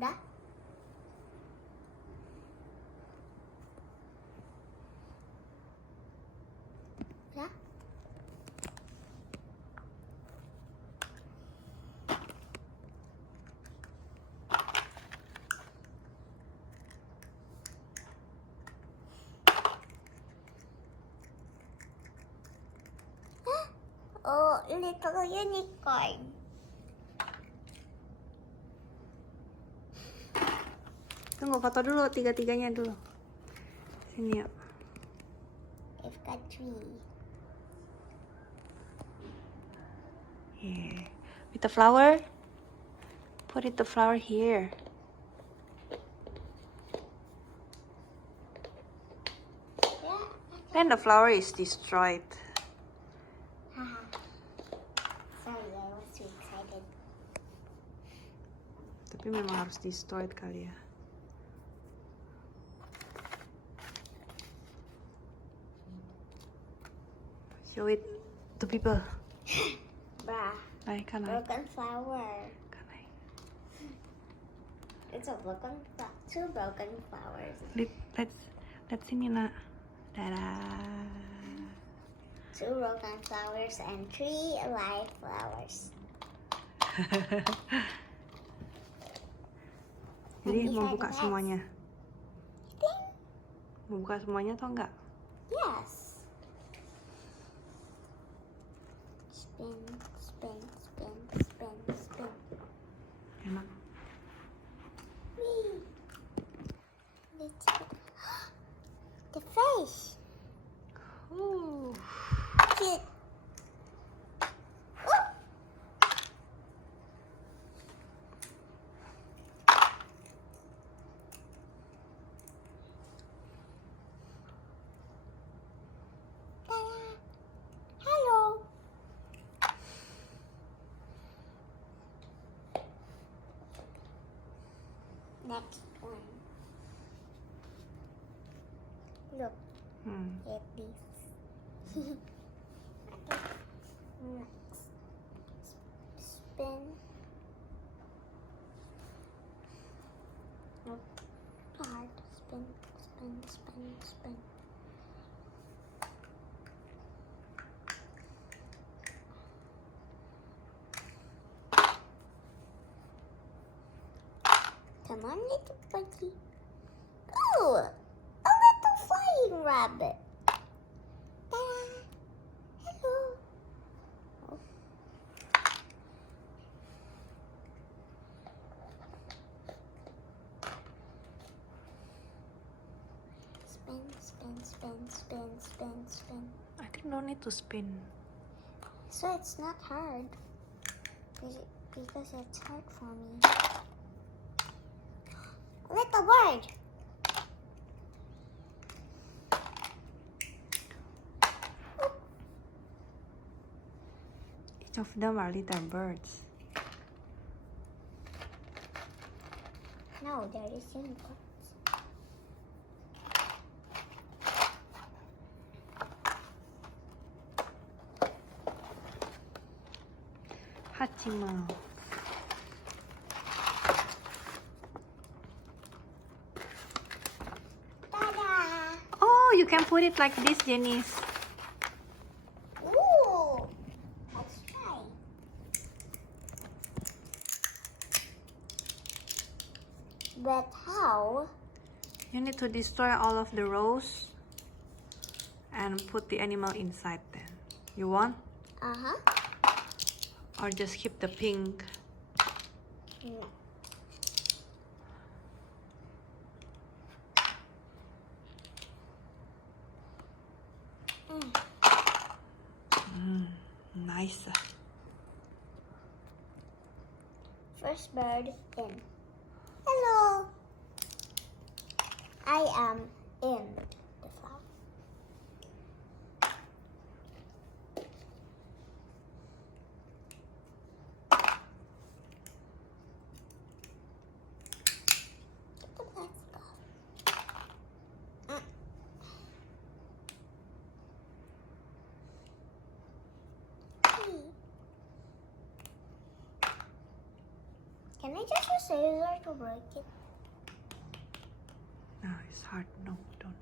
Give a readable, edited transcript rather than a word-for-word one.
Udah? Udah? Oh, little unicorn. Tunggu, foto dulu tiga-tiganya dulu. Sini yuk. I've got 3. Yeah. With the flower, put the flower here. Yeah. Then the flower is destroyed. Haha. Sorry, I was too excited. Tapi memang harus destroyed kali ya. Show it to people. Bruh. Này, kan này. Broken flower. Kan này. It's a two broken flowers. Let's sini nak. Tada. 2 broken flowers and 3 alive flowers. Jadi And mau these are buka the semuanya. Ding. Mau buka semuanya atau enggak? Yes. Spin, spin, spin, spin, spin. Enak. Whee. Let's go. The face. Cute. Woo. Ta-da. Hello. Next one. Look at this. Next. Spin. Nope. Hard. Spin, spin, spin, spin. Come on, little buddy. Ooh, a little flying rabbit. Ta-da! Hello. Oh. Spin, spin, spin, spin, spin, spin. I think no need to spin. So it's not hard. Because it's hard for me. Little bird. Each of them are little birds. No, there is unicorns. Hachimal. Ta-da! Oh, you can put it like this, Jnice. Ooh! Let's try. But how? You need to destroy all of the rows and put the animal inside then. You want? Uh-huh. Or just keep the pink? Mm. Nice. First bird in. Hello. I am in the flower. Let's go. Can I just use scissors to break it? No, it's hard. No, don't.